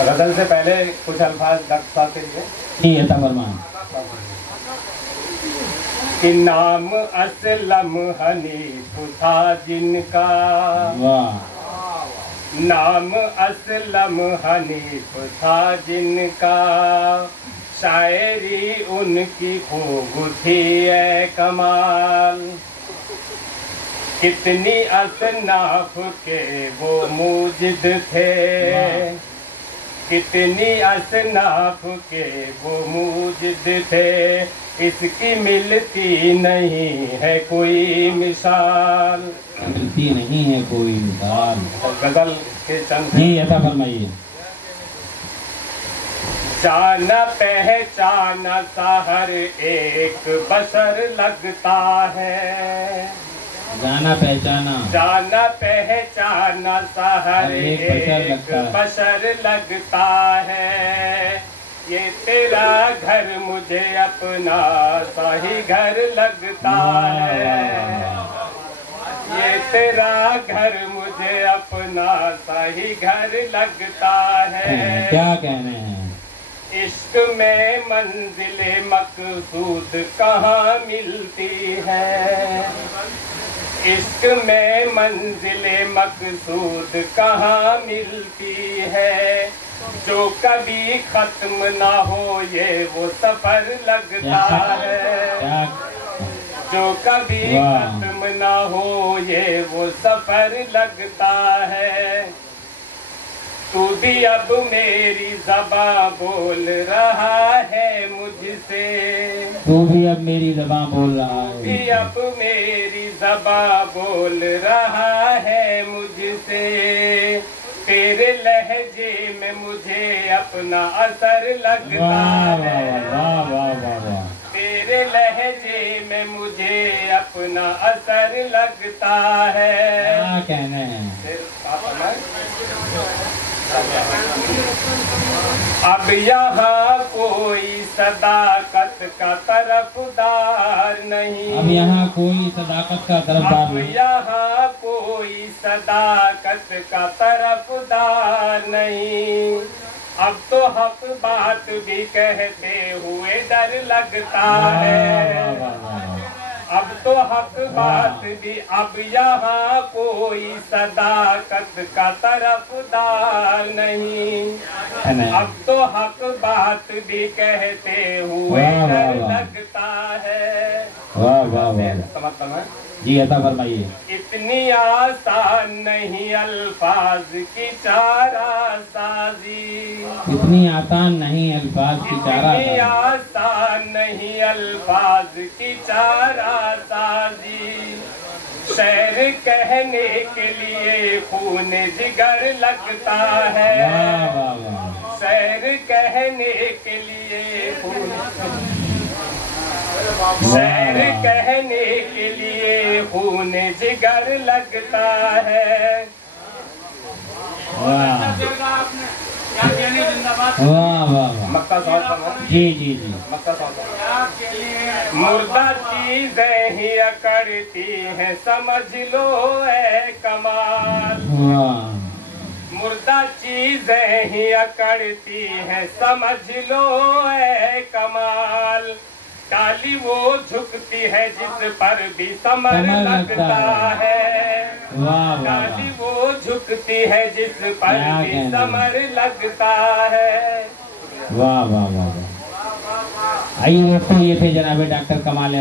गजल से पहले कुछ अल्फाज डॉक्टर साहब के लिए जी है फरमान। कि नाम असलम हनीफ था जिनका, वाह। नाम असलम हनीफ था जिनका, शायरी उनकी खूब थी ए कमाल। कितनी असनाफ के वो मूजिद थे, कितनी असनाफ के वो मूजिद थे, इसकी मिलती नहीं है कोई मिसाल। मिलती नहीं है कोई मिसाल। गजल के चंद जी ऐसा फरमाइए। जाना पहचाना सा हर एक बशर लगता है, जाना पहचाना, जाना पहचाना सा हर एक बशर लगता है। ये तेरा घर मुझे अपना सा ही घर लगता है, ये तेरा घर मुझे अपना सा ही घर लगता है। क्या कहने हैं? इश्क में मंजिले मकसूद कहाँ मिलती है, इश्क में मंजिले मकसूद कहाँ मिलती है। जो कभी खत्म ना हो ये वो सफर लगता है, जो कभी खत्म ना हो ये वो सफर लगता है। तू भी अब मेरी ज़बां बोल रहा है मुझसे, तू भी अब मेरी ज़बां बोल रहा है, तू भी अब मेरी ज़बां बोल रहा है मुझसे। तेरे लहजे में मुझे अपना असर लगता है, वाह वाह वाह वाह। तेरे लहजे में मुझे अपना असर लगता है। क्या कहने हैं? अब यहाँ कोई सदाकत का तरफदार नहीं, अब यहाँ कोई सदाकत का तरफदार नहीं, अब यहाँ कोई सदाकत का तरफदार नहीं। अब तो हक बात भी कहते हुए डर लगता है, अब तो हक बात भी, अब यहाँ कोई सदाकत का तरफदार नहीं। अब तो हक बात भी कहते हुए डर लगता है। वाह वाह वाह। जी ऐसा फरमाइए। इतनी आसान नहीं अल्फाज की चारा साजी, इतनी आसान नहीं अल्फाज की चारा साजी, इतनी आसान नहीं अल्फाज की चारा साजी। शेर कहने के लिए खून जिगर लगता है, शेर कहने के लिए खून, शेर कहने के लिए खून जिगर लगता है। वाह वाह वाह। मक्का साहब जी जी जी। मक्का साहब। मुर्दा चीजें ही अकड़ती है समझ लो ए कमाल, मुर्दा चीजें ही अकड़ती है समझ लो ए कमाल। डाली वो झुकती है जिस पर भी समर लगता है, डाली वो झुकती है जिस पर भी समर लगता है। वाह वाह वाह वाह। आइए दोस्तों, ये थे जनाब डॉक्टर कमाल